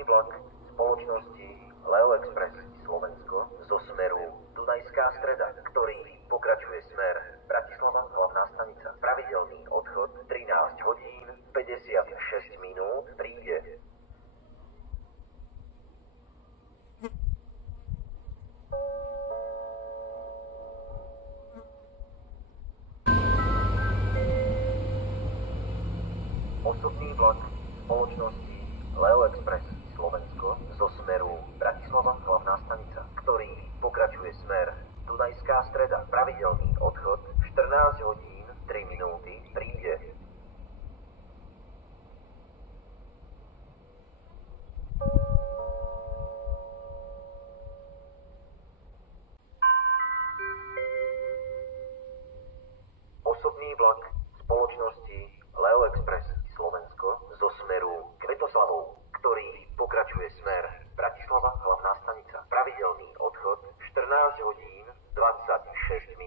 Osobný vlak spoločnosti Leo Express Slovensko zo smeru Dunajská Streda, ktorý pokračuje smer Bratislava hlavná stanica. Pravidelný odchod 13 hodín 56 minút príde. Osobný vlak spoločnosti Leo Express Slovensko zo smeru Bratislava hlavná stanica, ktorý pokračuje smer Dunajská Streda. Pravidelný odchod 14 hodín 3 minúty príde. Osobný vlak spoločnosti Leo Express Slovensko zo smeru Kvetoslavov, ktorý pokračuje smer Bratislava hlavná stanica. Pravidelný odchod 14 hodín 26